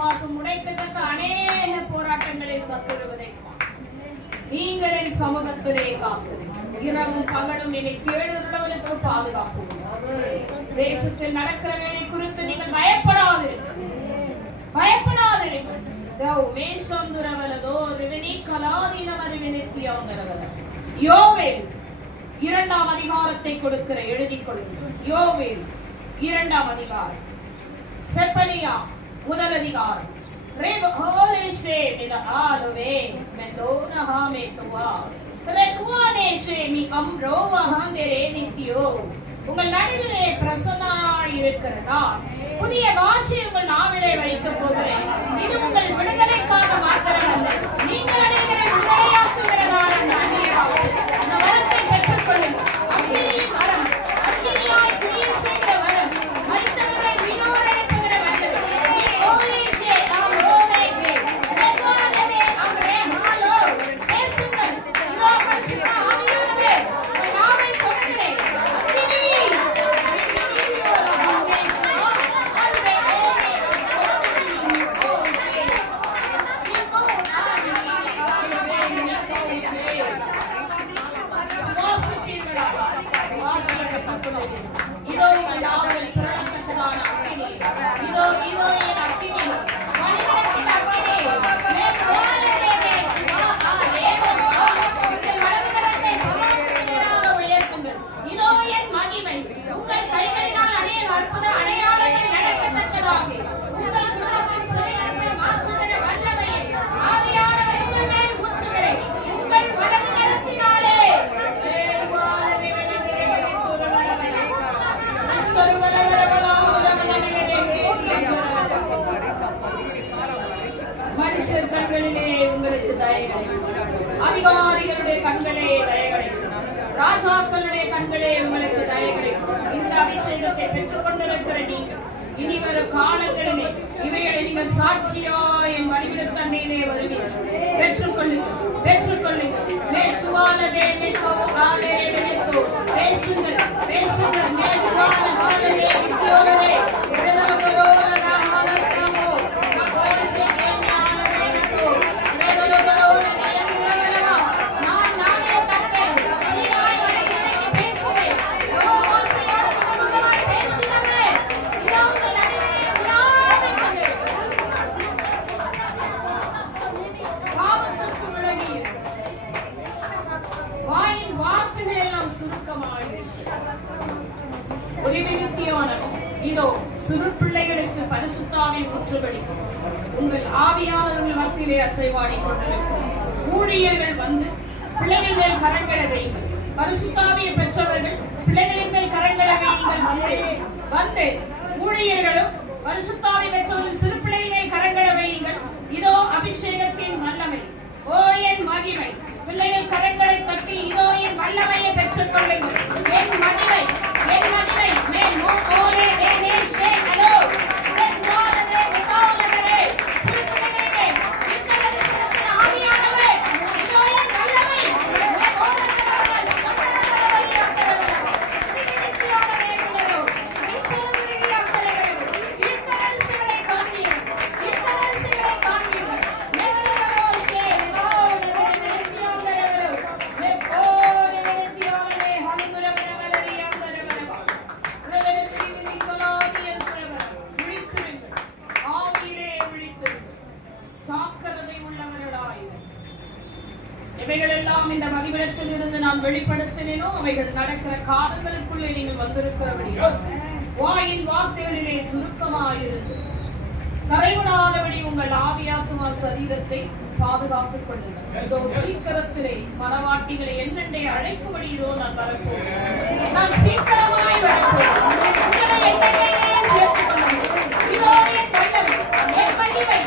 விசுவாசம் உடைக்கத்தக்க அநேக போராட்டங்களை சத்துருவதை நீங்கள் என் சமூகத்திலே காத்து இரவும் பகலும் என்னை தேடுகிறவனுக்கு பாதுகாப்பு. தேசத்தில் நடக்கிற வேலை குறித்து நீங்கள் பயப்படாதிருங்கள். யோவேல் 2ஆம் அதிகாரத்தை கொடுக்கிற எழுதிக் கொள்ளுங்கள். யோவேல் 2ஆம் அதிகாரம், செப்பனியா 1 அதிகாரம். உங்கள் நடுவிலே பிரசன்னாய் இருக்கிறதா? புதிய பாஷை உங்கள் நாவிலே வைக்கப் போகிறேன். இது உங்கள் விடுதலைக்காக மாத்திரமல்ல, நீங்கள் அனைவரை விடுதலையாக்குகிற நாள். அந்நிய பாஷை அந்த வரத்தை பெற்றுக் கொள்ளுங்கள். அக்கினியின் வரம், அக்கினியாய் கிரியை செய்த வரம், மரித்தவரை உயிரோடு எழுப்புகிற வல்லமை. நீ ஓரேஷே நாம் ஓரேகே வெகுவானதே அம்ரே ஹாலோ பேசுங்கள். இதோ பரிசுத்த ஆவியானவரே உங்கள் நாவை கொடுக்கிறேன். அதிகாரிகளுடைய கண்களே தயகளை, ராஜாக்களுடைய கண்களே உங்களுக்கு தயகளை. இந்த அபிஷேகத்தை பெற்றுக் கொண்டிருக்கிற நீங்கள் இனி வரும் காலங்களிலே இவைகளை நீங்கள் சாட்சியா என் வழிவிடத்தண்டையிலே வருவீர்கள். பெற்றுக்கொள்ளுங்கள். இதோ சிறு பிள்ளைகளுக்கு பரிசுத்தாவின் ஊற்றுபடிக்கும் உங்கள் ஆவியானவர்கள் மத்தியிலே அசைவாடிக் கொண்டிருக்கும். ஊழியர்கள் வந்து பிள்ளைகள் மேல் கரங்களை வையுங்கள். பரிசுத்தாவியை பெற்றவர்கள் பிள்ளைகளின் மேல் கரங்களை வையுங்கள். வந்து ஊழியர்களும் பரிசுத்தாவி பெற்றவர்கள் சிறு பிள்ளைகள் மேல் கரங்களை வையுங்கள். இதோ அபிஷேகத்தின் வல்லமை, ஓ என் மகிமை. பிள்ளைகள் கரங்களை தட்டி இதோ என் வல்லமையை பெற்றுக் கொள்ளுங்கள். என் மகிமை, என் மகிமை மேல் மூக்கோரே தேனே ஷே ஹலோ வெஸ்வானதே வெகானதே திருப்பதிலே இக்கலத்தின் ஆவியானவே இதோ என் வல்லமை இவைகளெல்லாம் இந்த மதிவிடத்தில் இருந்து நான் வெளிப்படுத்தினேனோ அவைகள் நடக்கிற காலங்களுக்குள்ளே நீங்கள் வந்திருக்கிறபடியால் வாயின் வார்த்தைகளிலே சுருக்கமாயிருந்து கரைவிடாதபடி உங்கள் ஆவியாத்மா சரீரத்தை பாதுகாத்துக் கொள்ளுங்கள். இதோ சீக்கிரத்திலே மனவாட்டிகளை என்னென்றை அழைக்கும்படி இதோ நான் வரப்போகிறேன். நான் சீக்கிரமாய் வரப்போகிறேன். உங்களை என்னென்னையே சேர்த்துக் கொள்ளுங்கள். இதோ என் வல்லமை, என் மகிமை,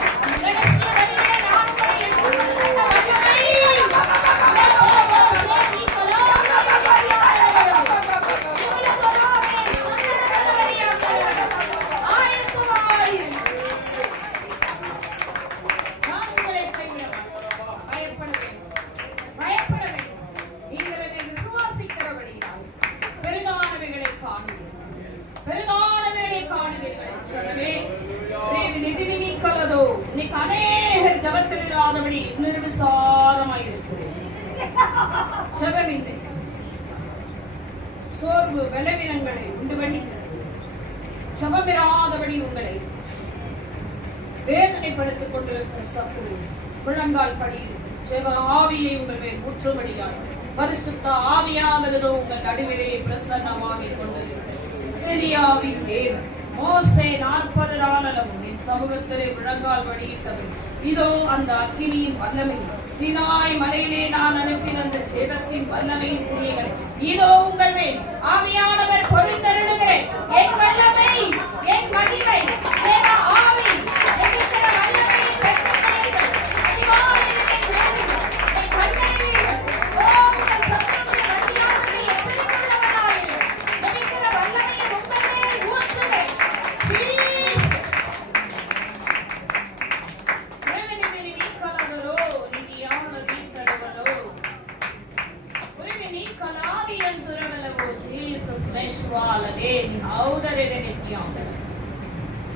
பெருதானவைகளை அநேகர் ஜபத்தில் இராதபடி நிர்விசாரமாய் இருக்கிறது. ஜபமில்லை, சோர்வு பலவீனங்களை உண்டு பண்ணுகிறது. ஜபமிராதபடி உங்களை வேதனைப்படுத்திக் கொண்டிருக்கிற சத்துரு முழங்கால் படியில் ஜெப ஆவியை உங்கள் மேல் ஊற்றும்படியாக பரிசுத்த ஆவியானதோ உங்கள் நடுவிலே பிரசன்னமாகிக் கொண்டிருக்கிறது. எலியாவின் தேவன் மோசே 40 நாளளவும் என் சமூகத்திலே முழங்கால் படியிட்டவன். இதோ அந்த அக்கினியின் வல்லமை, சீனாய் மலையிலே நான் அனுப்பின அந்த சேதத்தின் வல்லமையின் கிரியைகள் இதோ உங்கள் மேல் ஆவியானவர் பொழிந்தருளுகிறேன். என் வல்லமை, என் மகிமை, தேவ ஆவி என்கிற வல்லமையை பெற்றுக்கொள்ளுங்கள். அதிகாலையிலே தேடுங்கள். என் கண்களிலே உங்கள் சத்துருவின் வழியானவரை எச்சரித்துள்ளவனாயிரு. என்கிற வல்லமையை உங்கள் மேல் ஊற்றுகிறேன்.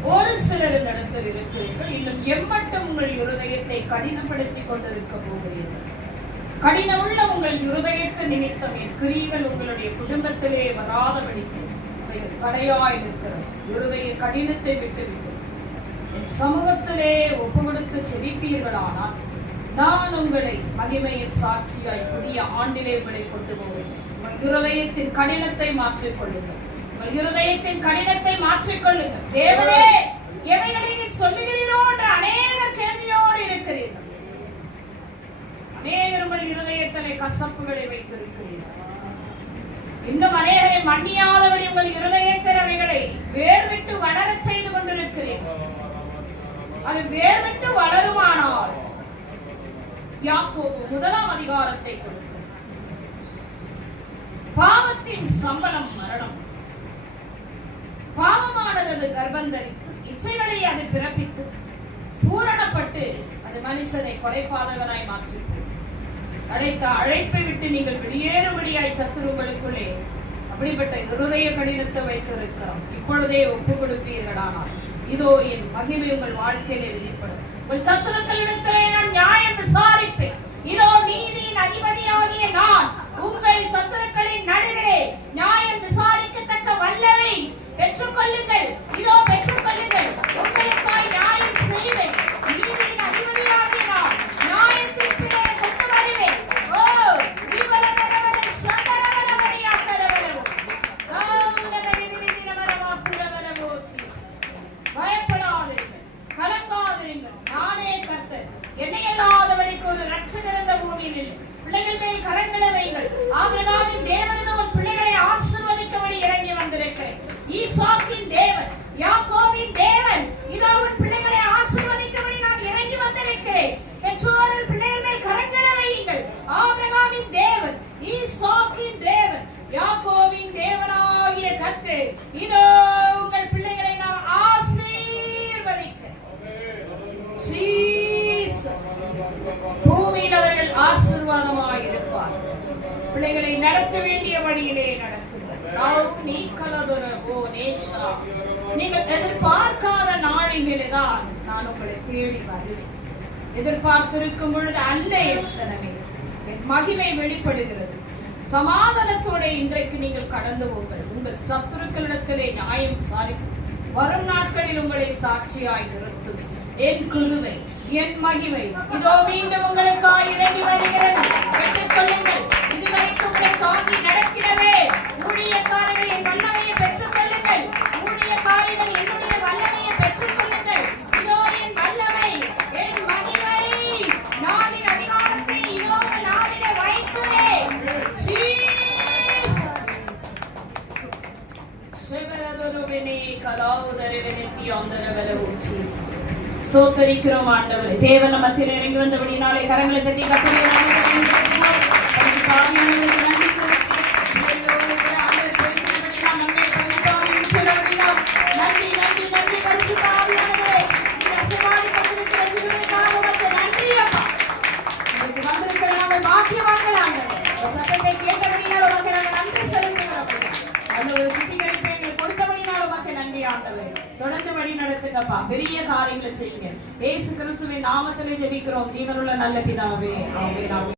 ஒரு சிலர் நடத்தில் இருக்கிறீர்கள், இன்னும் எம்மட்டும் உங்கள் இருதயத்தை கடினப்படுத்திக் கொண்டிருக்க போகிறீர்கள். கடினமுள்ள உங்கள் இருதயத்து நிமித்தம் என் கிரியைகள் உங்களுடைய குடும்பத்திலே வராதபடிக்கு தடையாய் இருக்கிறது. இருதய கடினத்தை விட்டுவிட்டு என் சமூகத்திலே ஒப்பு கொடுத்து செவிப்பீர்களானால் நான் உங்களை மகிமையின் சாட்சியாய் புதிய ஆண்டிலே உங்களை கொண்டு போவேன். உங்கள் இருதயத்தின் கடினத்தை மாற்றிக்கொள்ளுங்கள். உங்கள் இருதயத்தின் கடினத்தை மாற்றிக்கொள்ளுங்கள். தேவனே, எவைகளை நீ சொல்லுகிறீரோ என்ற அநேகர் கேள்வியோடு இருக்கிறீர்கள். அநேகர் உங்கள் இருதயத்திலே கசப்புகளை வைத்திருக்கிறீர்கள். இன்னும் அநேகரை மன்னியாதபடி உங்கள் இருதயத்தில் அவைகளை வேர்விட்டு வளர செய்து கொண்டிருக்கிறீர்கள். அது வேர்விட்டு வளருமானால் யாக்கோபு 1 அதிகாரத்தை கொடுக்க, பாவத்தின் சம்பளம் மரணம், பாவமானது கர்ப்பந்தரித்து இச்சைகளை அது பிறப்பித்து பூரணப்பட்டு அது மனுஷனை கொலைபாதகனாய் மாற்றி அழைத்த அழைப்பை விட்டு நீங்கள் வெளியேறும்படியாய் சத்துருங்களுக்குள்ளே அப்படிப்பட்ட இருதய கடினத்தை வைத்திருக்கிறோம். இப்பொழுதே ஒப்பு கொடுப்பீர்களானால் இதோ என் மகிமை உங்கள் வாழ்க்கையிலே வெளிப்படும். உங்கள் சத்துருக்களிடத்திலே நான் நியாயம் விசாரிப்பேன். இதோ நீதியின் அதிபதியாகிய நான் உங்கள் சத்துருக்களின் நடுவிலே நியாயம் விசாரிக்கத்தக்க வல்லமை பெற்றுக்கொள்ளுங்கள். இதோ பெற்றுக்கொள்ளுங்கள். உங்களுக்காய் நியாயம் செய்வேன். நீதியின் அதிபதியாகிய நான் நியாயத்திற்குள்ளே கொண்டு வருவேன். ஓ விவரதரவர சந்தரவரவரியாக்கரவரவோ தாவரவரிதிரவரவாக்குரவரவோச்சி. பயப்படாதீர்கள், கலங்காதீர்கள். நானே கர்த்தர். என்னை அல்லாதவனுக்கு ஒரு இரட்சகர் இந்த பூமியில் இல்லை. பிள்ளைகள் மேல் கரங்களை வைங்கள். ஆபிரகாமின் தேவன் உன் பிள்ளைகளை ஆசீர்வதிக்கபடி இறங்கி வந்திருக்கிறேன். ஈசாக்கின் தேவன், யாக்கோபின் தேவன், இதோ உன் பிள்ளைகளை ஆசீர்வதிக்கபடி நான் இறங்கி வந்திருக்கிறேன். பெற்றோர்கள் பிள்ளைகள் மேல் கரங்களை வையுங்கள். ஆபிரகாமின் தேவன், ஈசாக்கின் தேவன், யாக்கோபின் தேவனாகிய கர்த்தர், இதோ உங்கள் பிள்ளைகளை நான் ஆசீர்வதிக்கிறேன். பூமியில் அவர்கள் ஆசீர்வாதமாக இருப்பார். பிள்ளைகளை நடத்த வேண்டிய வழியிலே நடத்துங்கள். நீங்கள் எதிர்பார்க்காத நாளிலே தான் நான் உங்களை தேடி வருவேன். எதிர்பார்த்திருக்கும் பொழுது அல்ல என் சனமே, என் மகிமை வெளிப்படுகிறது. சமாதானத்தோட இன்றைக்கு நீங்கள் கடந்து போங்கள். உங்கள் சத்துருக்களிடத்திலே நியாயம் விசாரிக்கும். வரும் நாட்களில் உங்களை சாட்சியாய் நிறுத்துவேன். என் கிருபை, என் மகிமை இதோ மீண்டும் உங்களுக்காய் இறங்கி வருகிறது. பெற்றுக்கொள்ளுங்கள். இதுவரைக்கும் உங்களை தாங்கி நடக்கிறவே ஊழியக்காரர்கள் என் வல்லமையை பெற்றுக்கொள்ளுங்கள். ஊழியக்காரர்கள் என்னுடைய வல்லமையை பெற்றுக்கொள்ளுங்கள். இதோ என் வல்லமை, என் மகிமை, நாவின் அதிகாரத்தை இதோ உங்கள் நாவிலே வைக்கிறேன். சோத்தரிக்கிறோம் ஆண்டவரே. தேவன் மத்தியில் இறங்கி வந்தபடினாலே கரங்களை தட்டி கட்டுரை தொடர்ந்து வழி நடத்த நடத்துங்கப்பா, பெரிய காரியங்களை செய்யுங்க. இயேசு கிறிஸ்துவின் நாமத்திலே ஜெபிக்கிறோம் ஜீவனுள்ள நல்ல பிதாவே. ஆமென்.